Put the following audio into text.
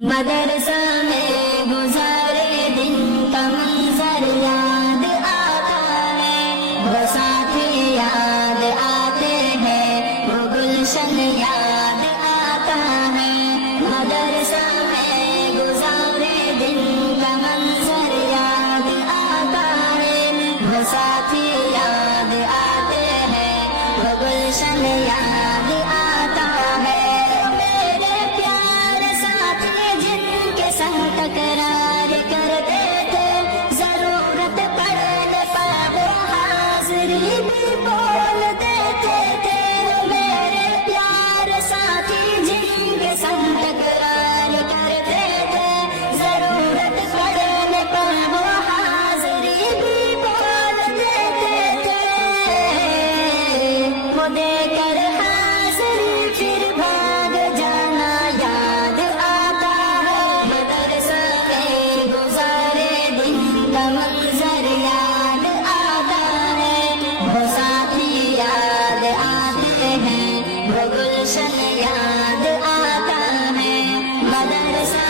مدرسہ میں گزارے دن کا منظر یاد آتا ہے، وہ ساتھی یاد آتے ہیں، وہ گلشن یاد آتا ہے۔ مدرسہ میں گزارے دن کا منظر یاد آتا ہے، وہ ساتھی یاد آتے ہیں، وہ گلشن یاد آتا ہے۔ تکرار کرتے تھے، ضرورت پڑنے پر وہ حاضری بھی بول دیتے تھے۔ میرے پیار ساتھی جن کے سنگ تکرار کرتے تھے، ضرورت پڑنے پر وہ حاضری بھی بول دیتے تھے۔ وہ دے کر حاضری پھر بھاگ جانا یاد آتا ہے۔ مدرسہ میں گزارے دن کا منظر یاد آتا ہے، وہ ساتھی یاد آتے ہیں، وہ گلشن یاد آتا ہے۔ مدرسہ